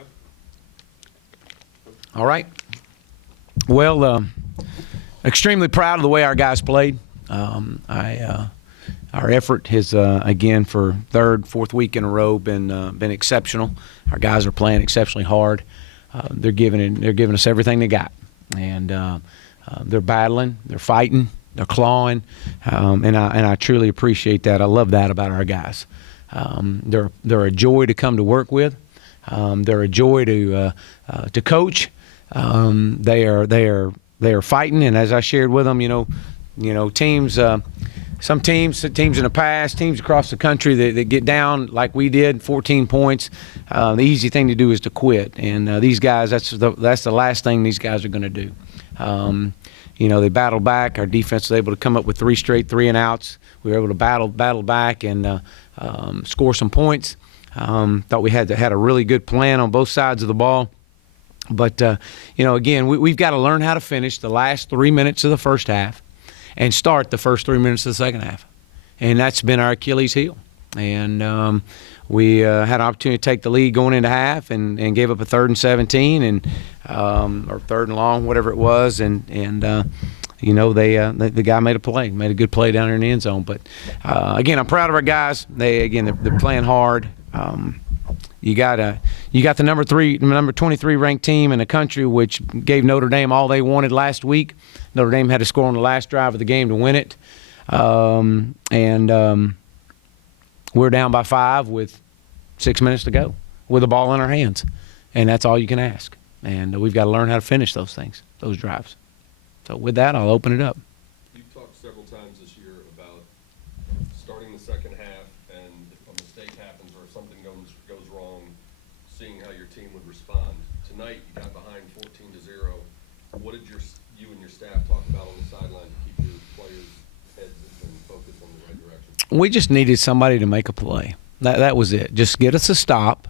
go. All right. Well, extremely proud of the way our guys played. Our effort has, again, for third, fourth week in a row, been exceptional. Our guys are playing exceptionally hard. They're giving us everything they got, and they're battling, they're fighting, they're clawing, and I truly appreciate that. I love that about our guys. They're a joy to come to work with. They're a joy to coach. They are fighting, and as I shared with them, teams. Some teams in the past, teams across the country that get down like we did, 14 points. The easy thing to do is to quit, and these guys, that's the last thing these guys are going to do. They battled back. Our defense was able to come up with 3 straight 3-and-outs. We were able to battle back and score some points. Thought we had a really good plan on both sides of the ball. But, again, we've got to learn how to finish the last 3 minutes of the first half and start the first 3 minutes of the second half. And that's been our Achilles heel. And we had an opportunity to take the lead going into half and gave up a 3rd and 17 or 3rd and long, whatever it was. And the guy made a good play down there in the end zone. But, again, I'm proud of our guys. They're playing hard. You got the number 23 ranked team in the country, which gave Notre Dame all they wanted last week. Notre Dame had to score on the last drive of the game to win it, and we're down by 5 with 6 minutes to go, with the ball in our hands, and that's all you can ask. And we've got to learn how to finish those drives. So with that, I'll open it up. You've talked several times this year about starting the second half, and if a mistake happens or if something goes wrong, seeing how your team would respond. Tonight, you got behind 14-0. What did you and your staff talk about on the sideline to keep your players' heads and focus on the right direction? We just needed somebody to make a play. That was it. Just get us a stop.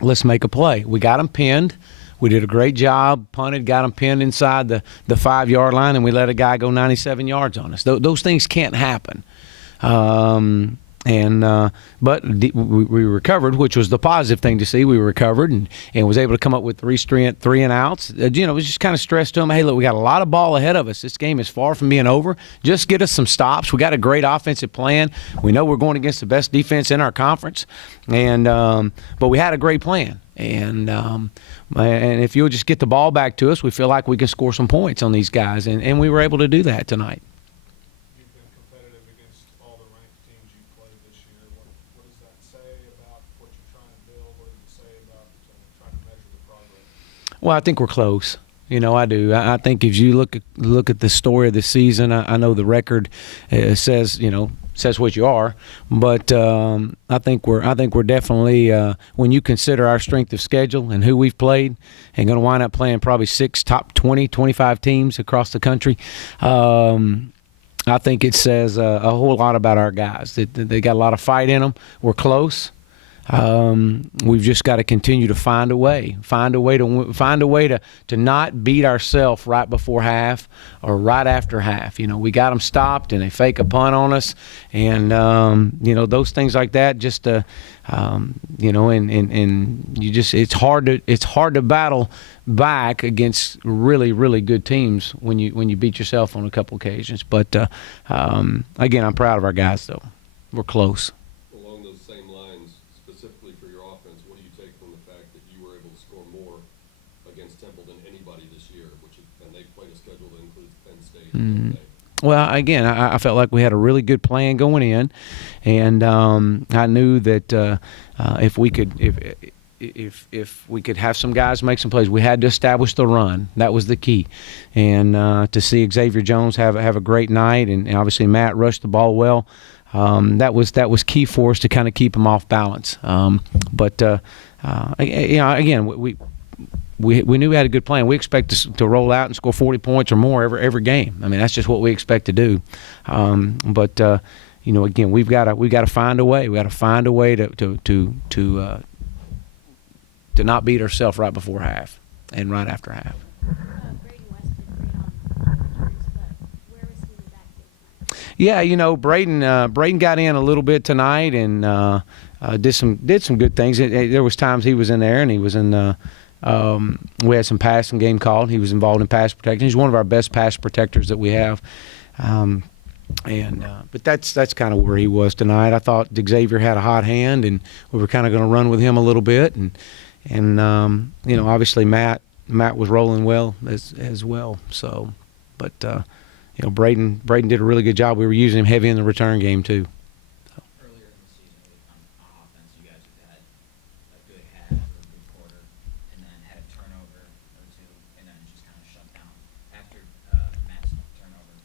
Let's make a play. We got them pinned. We did a great job, punted, got them pinned inside the 5-yard line, and we let a guy go 97 yards on us. Those things can't happen. But we recovered, which was the positive thing to see. We recovered and was able to come up with 3 and outs. It was just kind of stressed to them, hey, look, we got a lot of ball ahead of us. This game is far from being over. Just get us some stops. We got a great offensive plan. We know we're going against the best defense in our conference, but we had a great plan. And if you'll just get the ball back to us, we feel like we can score some points on these guys, and we were able to do that tonight. You've been competitive against all the ranked teams you've played this year. What does that say about what you're trying to build? What does it say about trying to measure the progress? Well, I think we're close. I do. I think if you look at the story of the season, I know the record says what you are, but I think we're definitely when you consider our strength of schedule and who we've played, and going to wind up playing probably 6 top 20, 25 teams across the country. I think it says a whole lot about our guys. They got a lot of fight in them. We're close. We've just got to continue to find a way to not beat ourselves right before half or right after half. We got them stopped and they fake a punt on us, and those things like that. Just and you just it's hard to battle back against really, really good teams when you beat yourself on a couple occasions. But again, I'm proud of our guys though. We're close. Along those same lines, specifically for your offense, what do you take from the fact that you were able to score more against Temple than anybody this year, and they played a schedule that includes Penn State and Penn State? Well, again, I felt like we had a really good plan going in, and I knew that if we could have some guys make some plays, we had to establish the run. That was the key, and to see Xavier Jones have a great night, and obviously Matt rushed the ball well. That was key for us to kind of keep him off balance. But again, we knew we had a good plan. We expect to roll out and score 40 points or more every game. I mean, that's just what we expect to do. But again, we've got to find a way. We got to find a way to not beat ourselves right before half and right after half. Yeah, Braden got in a little bit tonight, and did some good things. There was times he was in there and he was in. We had some passing game called. He was involved in pass protection. He's one of our best pass protectors that we have. But that's kind of where he was tonight. I thought Xavier had a hot hand, and we were kind of going to run with him a little bit. And obviously Matt was rolling well as well. So, but Braden did a really good job. We were using him heavy in the return game too. Earlier in the season, on offense, you guys have had a good half or a good quarter, and then had a turnover or two, and then just kind of shut down. After Matt's turnover,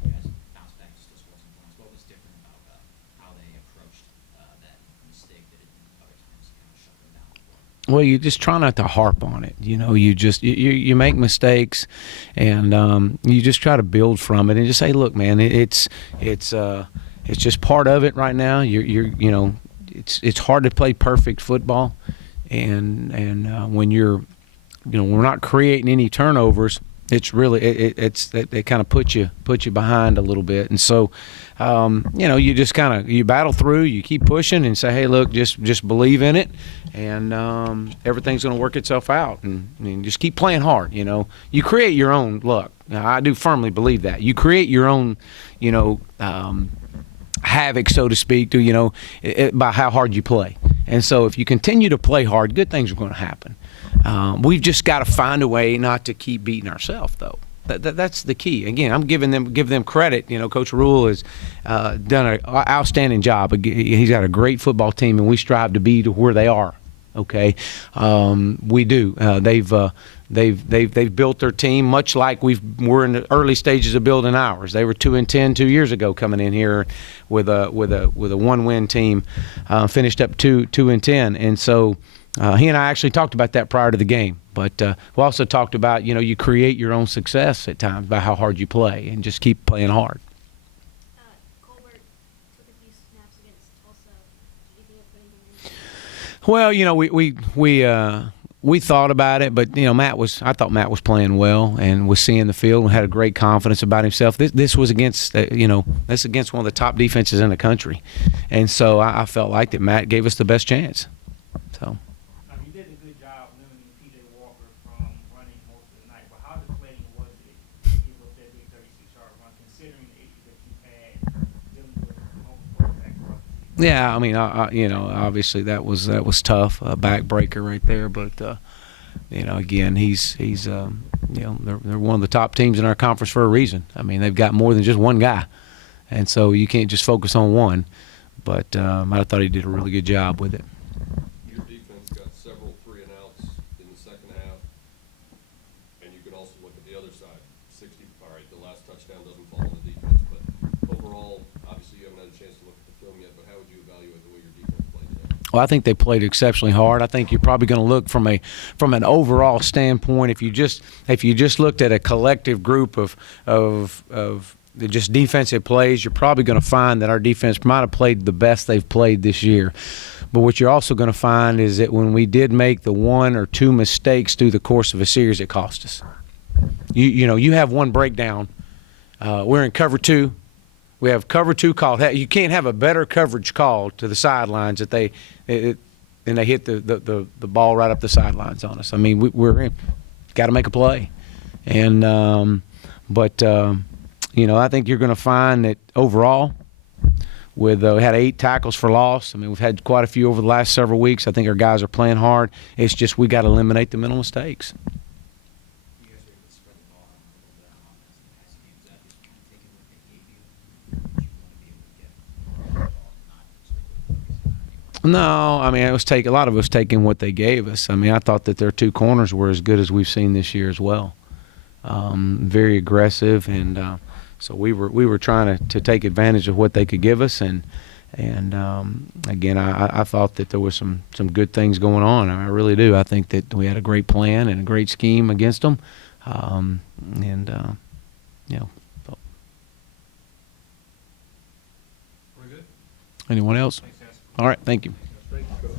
you guys bounced back, just wasn't points. What was different about how they approached that mistake that other times kind of shut them down? Well, you just try not to harp on it. You make mistakes, and you just try to build from it, and just say, look, man, it's just part of it right now. It's hard to play perfect football, and when we're not creating any turnovers, it's really it kind of put you behind a little bit, and so you just you battle through, you keep pushing, and say, hey, look, just believe in it, and everything's going to work itself out, and just keep playing hard. You create your own luck. Now, I do firmly believe that you create your own havoc, so to speak, by how hard you play. And so if you continue to play hard, good things are going to happen. We've just got to find a way not to keep beating ourselves, though. That's the key. Again, I'm give them credit. Coach Rule has done an outstanding job. He's got a great football team, and we strive to be to where they are. Okay, we do. They've built their team much like we're in the early stages of building ours. They were 2-10 2 years ago, coming in here with a 1-win team, finished up 2-10, and so. He and I actually talked about that prior to the game, but we also talked about, you create your own success at times by how hard you play and just keep playing hard. Colbert took a few snaps against Tulsa. Did you think of putting him in? Well, we thought about it, but I thought Matt was playing well and was seeing the field and had a great confidence about himself. This was against that's against one of the top defenses in the country, and so I felt like that Matt gave us the best chance. So. You did a good job limiting P.J. Walker from running most of the night, but how deflating was it to give up that big 36-yard run, considering the issues that you've had dealing with multiple quarterbacks throughout the season? Yeah, I mean, obviously that was tough, a backbreaker right there. But again, he's they're one of the top teams in our conference for a reason. I mean, they've got more than just one guy, and so you can't just focus on one. But I thought he did a really good job with it. Your defense got several 3-and-outs in the second half, and you can also look at the other side. The last touchdown doesn't fall on the defense, but overall, obviously you haven't had a chance to look at the film yet, but how would you evaluate the way your defense played today? Well, I think they played exceptionally hard. I think you're probably going to look from an overall standpoint. If you just looked at a collective group of just defensive plays, you're probably going to find that our defense might have played the best they've played this year. But what you're also going to find is that when we did make the one or two mistakes through the course of a series, it cost us. You have one breakdown. We're in cover two. We have cover two called. You can't have a better coverage call to the sidelines that they hit the ball right up the sidelines on us. I mean, we're in. Got to make a play, and I think you're going to find that overall, we had 8 tackles for loss. I mean, we've had quite a few over the last several weeks. I think our guys are playing hard. It's just we got to eliminate the mental mistakes. You guys were able to spread the ball around a little bit on offense in the past games. Is that just kind of taking what they gave you? Or did you want to be able to get more of the ball and not strictly focusing on anyone? No, I mean, a lot of us taking what they gave us. I mean, I thought that their 2 corners were as good as we've seen this year as well. Very aggressive, and so we were trying to take advantage of what they could give us, and again, I thought that there was some good things going on. I really do. I think that we had a great plan and a great scheme against them, We're good. Anyone else? Thanks, guys. All right, thank you. Thank you, Coach.